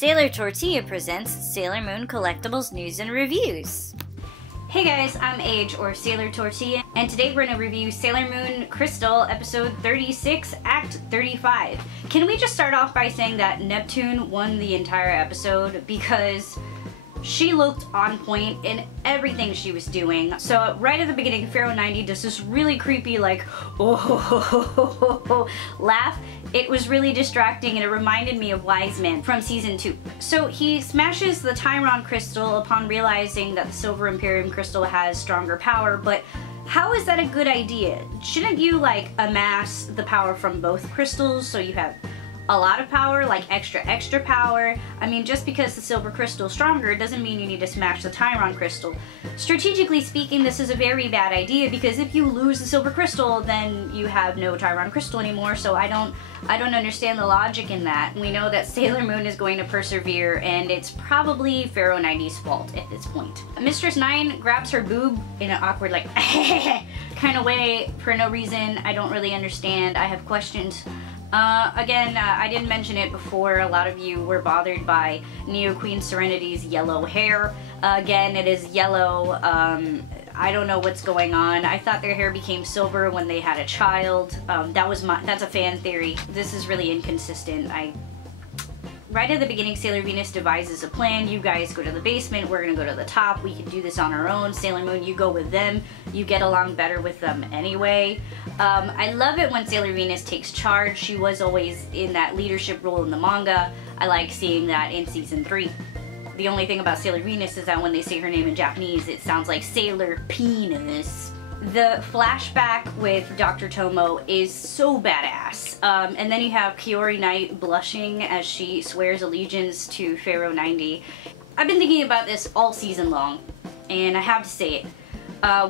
Sailor Tortilla presents Sailor Moon Collectibles News and Reviews. Hey guys, I'm Age, or Sailor Tortilla, and today we're going to review Sailor Moon Crystal episode 36, Act 35. Can we just start off by saying that Neptune won the entire episode because she looked on point in everything she was doing. So right at the beginning, Pharaoh 90 does this really creepy like, oh, laugh. It was really distracting and it reminded me of Wise Man from season 2. So he smashes the Tyron crystal upon realizing that the Silver Imperium crystal has stronger power, but how is that a good idea? Shouldn't you like amass the power from both crystals so you have a lot of power, like extra power? I mean, just because the silver crystal is stronger doesn't mean you need to smash the Tyron crystal. Strategically speaking, this is a very bad idea because if you lose the silver crystal, then you have no Tyron crystal anymore, so I don't understand the logic in that. We know that Sailor Moon is going to persevere, and it's probably Pharaoh 90's fault at this point. Mistress 9 grabs her boob in an awkward like kind of way for no reason. I don't really understand. I have questions. Again, I didn't mention it before. A lot of you were bothered by Neo Queen Serenity's yellow hair. Again, it is yellow. I don't know what's going on. I thought their hair became silver when they had a child. That's a fan theory. This is really inconsistent. Right at the beginning, Sailor Venus devises a plan. You guys go to the basement, we're gonna go to the top. We can do this on our own. Sailor Moon, you go with them. You get along better with them anyway. I love it when Sailor Venus takes charge. She was always in that leadership role in the manga. I like seeing that in season 3. The only thing about Sailor Venus is that when they say her name in Japanese, it sounds like Sailor Penis. The flashback with Dr. Tomoe is so badass. And then you have Kiori Knight blushing as she swears allegiance to Pharaoh 90. I've been thinking about this all season long, and I have to say it.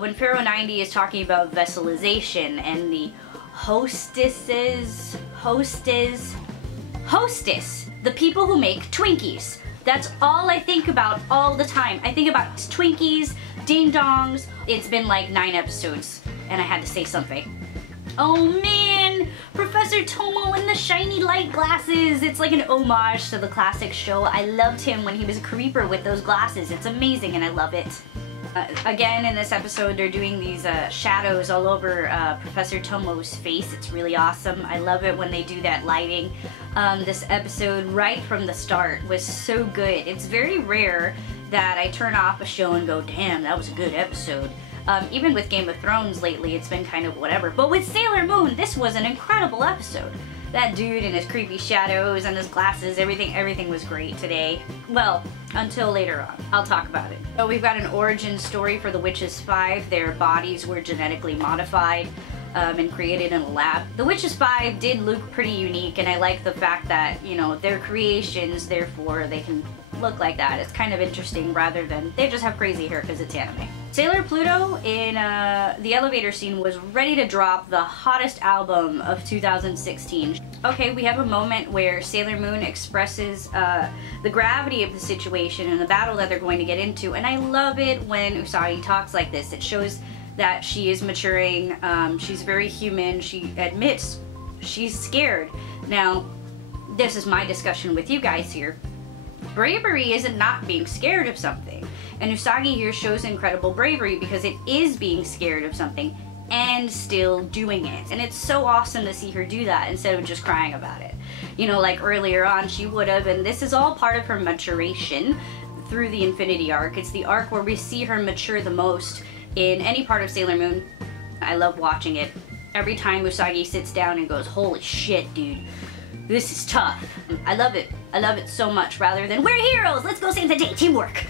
When Pharaoh 90 is talking about vesselization and the hostess, the people who make Twinkies. That's all I think about all the time. I think about Twinkies, ding-dongs. It's been like 9 episodes, and I had to say something. Oh man! Professor Tomoe in the shiny light glasses! It's like an homage to the classic show. I loved him when he was a creeper with those glasses. It's amazing, and I love it. Again, in this episode, they're doing these shadows all over Professor Tomoe's face. It's really awesome. I love it when they do that lighting. This episode, right from the start, was so good. It's very rare that I turn off a show and go, damn, that was a good episode. Even with Game of Thrones lately, it's been kind of whatever. But with Sailor Moon, this was an incredible episode. That dude and his creepy shadows and his glasses, everything was great today. Well, until later on. I'll talk about it. So we've got an origin story for the Witches 5. Their bodies were genetically modified and created in a lab. The Witches 5 did look pretty unique, and I like the fact that, you know, they're creations, therefore they can look like that. It's kind of interesting rather than they just have crazy hair because it's anime. Sailor Pluto in the elevator scene was ready to drop the hottest album of 2016. Okay, we have a moment where Sailor Moon expresses the gravity of the situation and the battle that they're going to get into, and I love it when Usagi talks like this. It shows that she is maturing, she's very human, she admits she's scared. Now, this is my discussion with you guys here. Bravery isn't not being scared of something. And Usagi here shows incredible bravery because it is being scared of something and still doing it. And it's so awesome to see her do that instead of just crying about it. You know, like earlier on she would have, and this is all part of her maturation through the Infinity arc. It's the arc where we see her mature the most in any part of Sailor Moon. I love watching it. Every time Usagi sits down and goes, holy shit, dude. This is tough. I love it. I love it so much rather than, we're heroes, let's go save the day, teamwork.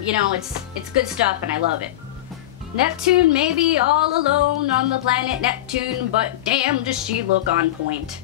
You know, it's good stuff and I love it. Neptune may be all alone on the planet Neptune, but damn does she look on point.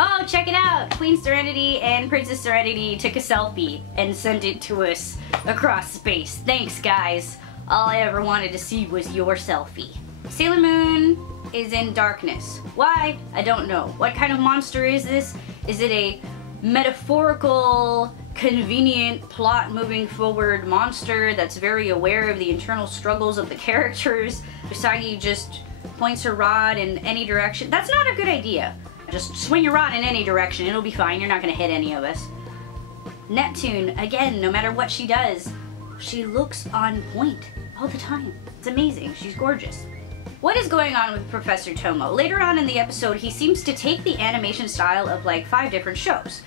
Oh, check it out! Queen Serenity and Princess Serenity took a selfie and sent it to us across space. Thanks, guys. All I ever wanted to see was your selfie. Sailor Moon is in darkness. Why? I don't know. What kind of monster is this? Is it a metaphorical, convenient, plot moving forward monster that's very aware of the internal struggles of the characters? Usagi just points her rod in any direction. That's not a good idea. Just swing your rod in any direction, it'll be fine. You're not gonna hit any of us. Neptune, again, no matter what she does, she looks on point all the time. It's amazing. She's gorgeous. What is going on with Professor Tomoe? Later on in the episode, he seems to take the animation style of like 5 different shows.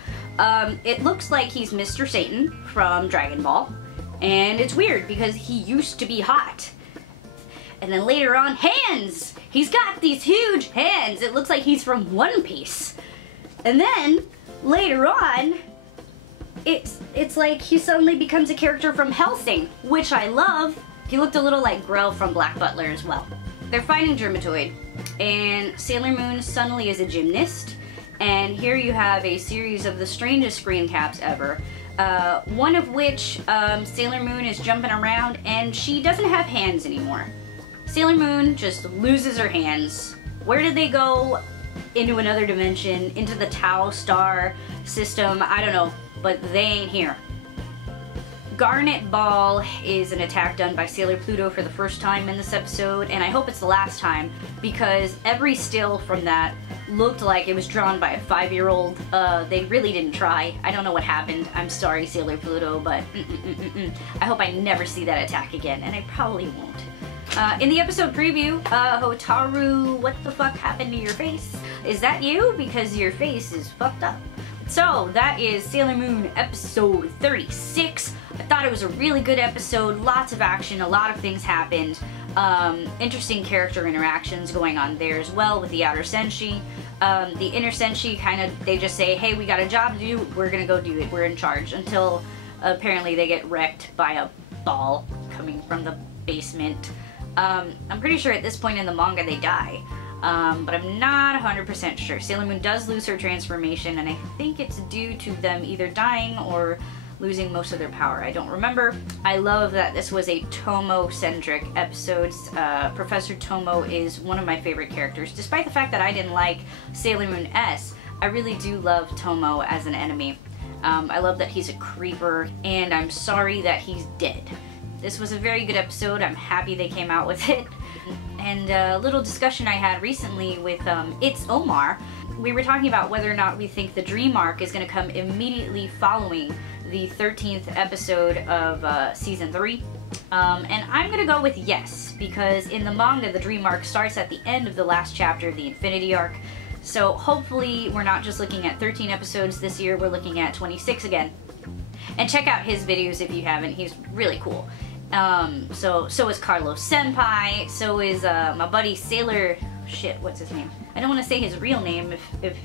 It looks like he's Mr. Satan from Dragon Ball, and it's weird because he used to be hot. And then later on, hands! He's got these huge hands. It looks like he's from One Piece. And then, later on, it's like he suddenly becomes a character from Hellsing, which I love. He looked a little like Grell from Black Butler as well. They're fighting Germatoid, and Sailor Moon suddenly is a gymnast. And here you have a series of the strangest screen caps ever. One of which, Sailor Moon is jumping around, and she doesn't have hands anymore. Sailor Moon just loses her hands. Where did they go? Into another dimension, into the Tau star system, I don't know, but they ain't here. Garnet Ball is an attack done by Sailor Pluto for the first time in this episode, and I hope it's the last time, because every still from that looked like it was drawn by a 5-year-old. They really didn't try. I don't know what happened. I'm sorry, Sailor Pluto, but I hope I never see that attack again, and I probably won't. In the episode preview, Hotaru, what the fuck happened to your face? Is that you? Because your face is fucked up. So, that is Sailor Moon episode 36. I thought it was a really good episode, lots of action, a lot of things happened. Interesting character interactions going on there as well with the Outer Senshi. The Inner Senshi kind of, they just say, hey, we got a job to do, we're gonna go do it, we're in charge, until apparently they get wrecked by a ball coming from the basement. I'm pretty sure at this point in the manga they die, but I'm not 100% sure. Sailor Moon does lose her transformation, and I think it's due to them either dying or losing most of their power. I don't remember. I love that this was a Tomoe-centric episode. Professor Tomoe is one of my favorite characters. Despite the fact that I didn't like Sailor Moon S, I really do love Tomoe as an enemy. I love that he's a creeper, and I'm sorry that he's dead. This was a very good episode. I'm happy they came out with it. And a little discussion I had recently with It's Omar. We were talking about whether or not we think the dream arc is going to come immediately following the 13th episode of season 3. And I'm going to go with yes, because in the manga the dream arc starts at the end of the last chapter of the Infinity Arc. So hopefully we're not just looking at 13 episodes this year, we're looking at 26 again. And check out his videos if you haven't, he's really cool. So is Carlos Senpai, so is my buddy Sailor, shit, what's his name? I don't want to say his real name if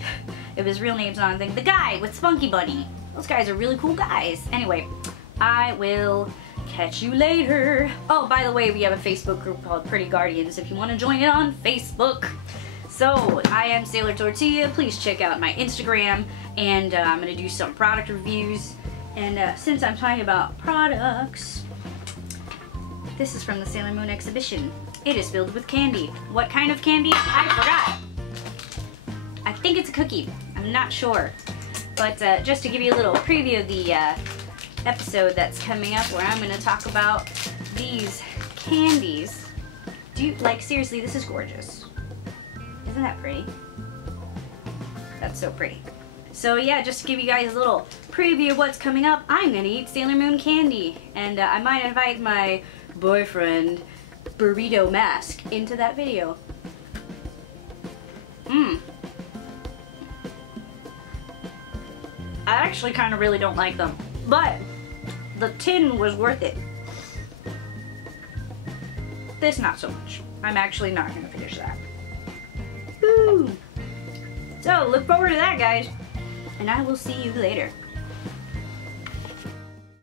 his real name's not a thing. The guy with Spunky Bunny. Those guys are really cool guys. Anyway, I will catch you later. Oh, by the way, we have a Facebook group called Pretty Guardians if you want to join it on Facebook. So, I am Sailor Tortilla. Please check out my Instagram, and I'm going to do some product reviews. And since I'm talking about products, this is from the Sailor Moon exhibition. It is filled with candy. What kind of candy? I forgot. I think it's a cookie. I'm not sure. But just to give you a little preview of the episode that's coming up, where I'm going to talk about these candies. Like, seriously, this is gorgeous. Isn't that pretty? That's so pretty. So yeah, just to give you guys a little preview of what's coming up, I'm going to eat Sailor Moon candy. And I might invite my boyfriend, Burrito Mask, into that video. I actually kind of really don't like them, but the tin was worth it. This not so much. I'm actually not going to finish that. Woo! So look forward to that, guys, and I will see you later.